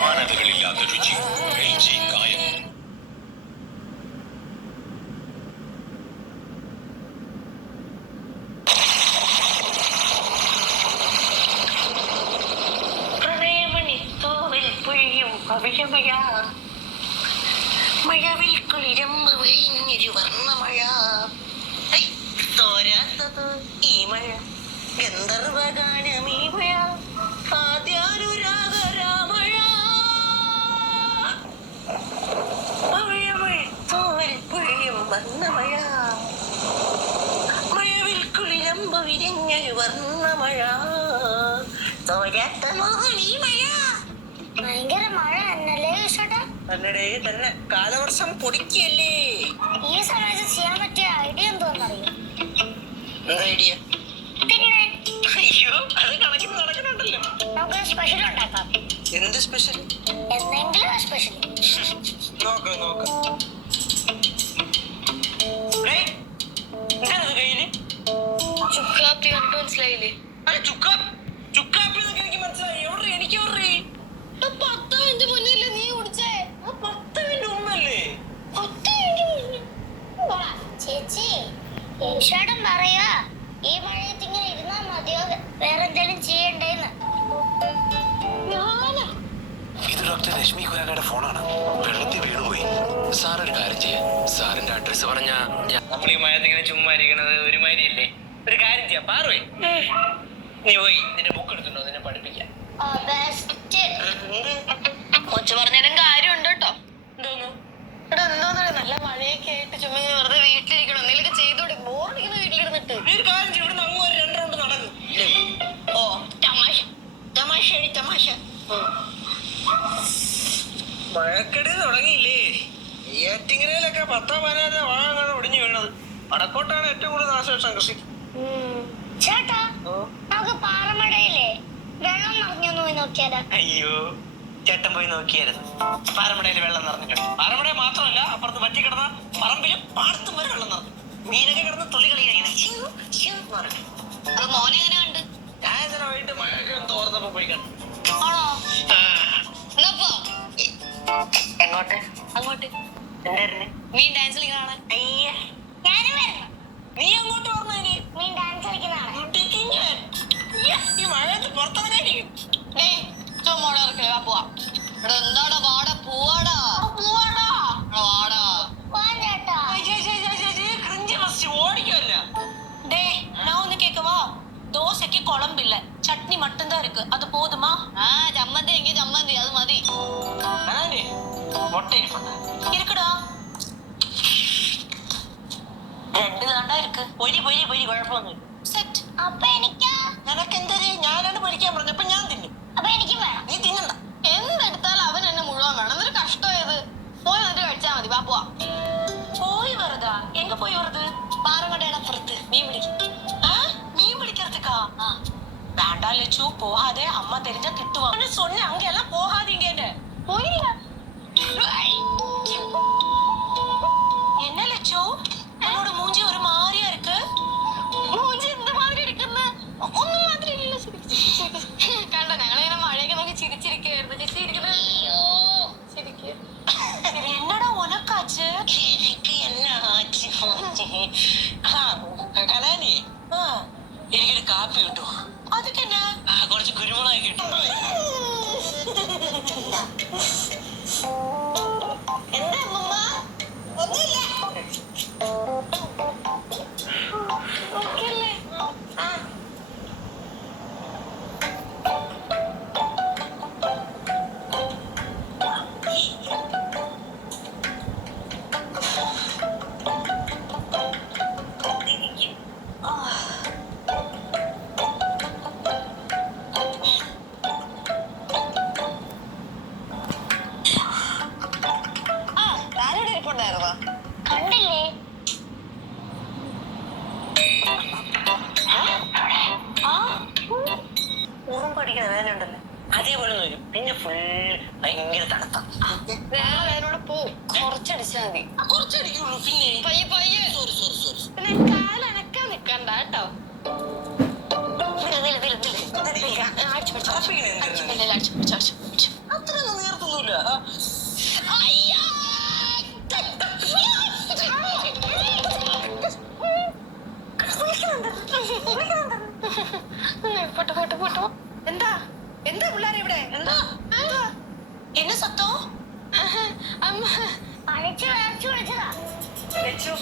മാനതകളില്ലാത്ത രുചി LG കായം. മഴവിൽ കുളിരമ്പ് വിഴിഞ്ഞൊരു വർണ്ണമഴ തോരാത്തത് ഈ മഴ ഗന്ധർവഗാനമീ മഴ ആദ്യാനുരാഗരാമഴ തോവൽ പൊഴിയും വർണ്ണമഴ മഴവിൽ കുളിരമ്പ് വിരിഞ്ഞൊരു വർണ്ണമഴ തോരാത്ത മോഹനീ മഴ. ഭയങ്കര മഴ തന്നല്ലേ ചേട്ടാ? തന്നടേ തന്നെ. കാലവർഷം പൊടിക്കല്ലേ. ഈ സമയത്ത് ചെയ്യാൻ പറ്റിയ ഐഡിയ എന്തോന്നറിയോ? എന്താ ഐഡിയ? അയ്യോ, അത് കണക്കിന് നടക്കുന്നുണ്ടല്ലോ. നമുക്ക് സ്പെഷ്യൽ ഉണ്ടാക്കാം. എന്ത് സ്പെഷ്യൽ? എന്തെങ്കിലും സ്പെഷ്യൽ നോക്കാം നോക്കാം. എന്താണത് കയ്യില്? ചുക്കാപ്പി കണ്ടു മനസ്സിലായില്ലേ? ചുക്കാപ്പി എന്നൊക്കെ എനിക്ക് മനസ്സിലായി. എവിടെ എനിക്ക് എവിടെ 10 മിനിറ്റ് മുന്നില്ലേ നീ കുടിച്ചേ? 10 മിനിറ്റ് മുമ്പല്ലേ? 10 മിനിറ്റ് മുന്നേ. ചേച്ചി ചേട്ടൻ പറയാ ഈ മഴയത്ത് ഇങ്ങനെ ഇരുന്നാ മതിയോ വേറെ എന്തെങ്കിലും ചെയ്യണ്ടേന്ന്? ഇത് ഡോക്ടർ രശ്മി കുരാഗയുടെ ഫോണാണ്. വെള്ളത്തിൽ വീണുപോയി. സാർ ഒരു കാര്യം ചെയ്യാം. സാറിന്റെ അഡ്രസ് പറഞ്ഞാ നമ്മൾ ഈ മഴത്ത് ഇങ്ങനെ ചുമ്മാ ഇരിക്കണത് ഒരുമാതിരി അല്ലേ? ഒരു കാര്യം ചെയ്യാം. പാറുവേ, നീ പോയി നിന്റെ ബുക്ക് എടുത്തിട്ടുണ്ടോ? നിന്നെ പഠിപ്പിക്കാം. കൊച്ചു പറഞ്ഞാലും കാര്യമുണ്ട് കേട്ടോ. എന്തോന്നു? എന്തോന്നു നല്ല മഴയൊക്കെ ആയിട്ട് ചുമ്മാ ഇങ്ങനെ വെറുതെ വീട്ടിലിരിക്കണം. എന്തെങ്കിലുമൊക്കെ ചെയ്തോടെ. ബോറടിക്കുന്ന വീട്ടിലിരുന്നിട്ട്. നീ ഒരു കാര്യം ചെയ്യും. ഇവിടുന്ന് അങ്ങ് ഒരു 2 റൗണ്ട് നടക്കും. ഓ തമാശ തമാശ തമാശ. മഴക്കെടി തുടങ്ങിയില്ലേ? ഏറ്റിങ്ങരയിലൊക്കെ 10-15 വാഴ ഒടിഞ്ഞു വീണത്. വടക്കോട്ടാണ് ഏറ്റവും കൂടുതൽ നാശനഷ്ടം കൃഷി. ചേട്ടാ നമുക്ക് പാറമടയില്ലേ വെള്ളം നിറഞ്ഞൊന്ന് പോയി നോക്കിയാലോ? അയ്യോ, ചേട്ടൻ പോയി നോക്കിയായിരുന്നു. പാറമടയിൽ വെള്ളം നിറഞ്ഞിട്ടുണ്ട്. പാറമട മാത്രമല്ല, അപ്പുറത്ത് പറ്റിക്കിടന്ന പറമ്പിലും പാടത്തും വരെ വെള്ളം നിറഞ്ഞു. മീനൊക്കെ കിടന്ന് തുള്ളി കളിയാണ്. അത് മോനെ എങ്ങനെ കണ്ട്? ഞാൻ ഇന്നലെ വൈകിട്ട് മഴയൊക്കെ തോർന്നപ്പോ പോയി കണ്ടു. ആണോ? എന്നപ്പോ എങ്ങോട്ട്? അങ്ങോട്ട് എന്തായിരുന്നു? മീൻ ഡാൻസ് കളിക്കണ. അയ്യ, ഞാനും വരുന്നു. നീ അങ്ങോട്ട് പറഞ്ഞതിന് മീൻ ഡാൻസ് കളിക്കുന്നതാണ്. ഈ മഴയത്ത് പുറത്തവനായിരിക്കും. ചുമോടെ ഇറക്കില്ല. പോവാ. ഇവിടെ എന്താടാ വാടാ പോവാടാ പോവാടാ വാടാ. പോവാൻ ചേട്ടാ. ஓடிக்கல. டேய், நான் ஒன்னு கேட்கவா? தோசைக்கு குழம்பு இல்ல, சட்னி மட்டும்தான் இருக்கு. அது போதுமா? ചമ്മന്തി എങ്കിൽ ചമ്മന്തി അത് മതി. அதானே மொட்டை இருக்குடா. 2 தாண்டா இருக்கு. പൊരി പൊരി പൊരി കുഴപ്പമൊന്നുമില്ല. സെറ്റ്. അപ്പൊ എനിക്കാ? നിനക്ക് എന്തര്? ഞാനാണ് പൊരിക്കാൻ പറഞ്ഞപ്പോ ഞാൻ തിന്നും. അപ്പൊ എനിക്കും വേണം. നീ തിന്നണ്ട. എന്തെടുത്താലും അവൻ എന്നെ മുഴുവൻ വേണം. എന്തൊരു കഷ്ടമായത്. പോയി വന്നിട്ട് കഴിച്ചാ മതി. വാ പോവാ. போய் வருதா? எங்க போய் வருது? പാറമടയുടെ അപ്പുറത്ത് മീൻ പിടിക്കും. மீன் பிடிக்கிறதுக்கா? வேண்டா லட்சு, போகாதே. அம்மா தெரிஞ்சா திட்டுவாங்க. சொன்னேன் அங்க எல்லாம் போகாதீங்கன்னு. പോയില്ല. என்ன லட்சு, உன்னோட மூஞ்சி ஒரு மாதிரியா இருக்கு. മൂഞ്ചി എന്ത് മാതിരി ഇരിക്കുന്ന? ഒന്നും മാതിരി ഇല്ലല്ലോ. കണ്ട ഞങ്ങളിങ്ങനെ മഴയൊക്കെ നോക്കി ചിരിച്ചിരിക്കുകയായിരുന്നു. ചേച്ചി ഇരിക്കുന്നത് ശരിക്ക് என்னடா உனக்காச்சு? എനിക്ക് എന്നാ ആச்சு? കലാനി, എനിക്കൊരു കാപ്പി കിട്ടുമോ? அதுக்கு என்ன? കുറച്ച് കുരുമുളക് കിട്ടും. എന്താ അമ്മമ്മ? ഒന്നുമില്ല. ഓക്കെയല്ലേ? താരോടെ ഇരിപ്പുണ്ടായിരുന്നോ? കണ്ടില്ലേ? ഉറും പഠിക്കുന്ന വേനുണ്ടല്ലോ, അതേപോലെ വരും. പിന്നെ ഫുൾ ഭയങ്കര തണുത്ത. വേറെ അതിനോട് പോ. കുറച്ചടിച്ചാ മതി. കുറച്ചടിക്കുള്ളൂ. പിന്നെ പയ്യെ പയ്യെ. Sorry sorry sorry. പിന്നെ കാലനക്കാൻ നിക്കണ്ട കേട്ടോ. അത്ര പോട്ടോ എന്താ എന്താ പിള്ളേരെ ഇവിടെ എന്താ എന്ന സത്തോ അമ്മ അണിച്ച് വേർച്ചു വിളിച്ചതാ ലച്ചു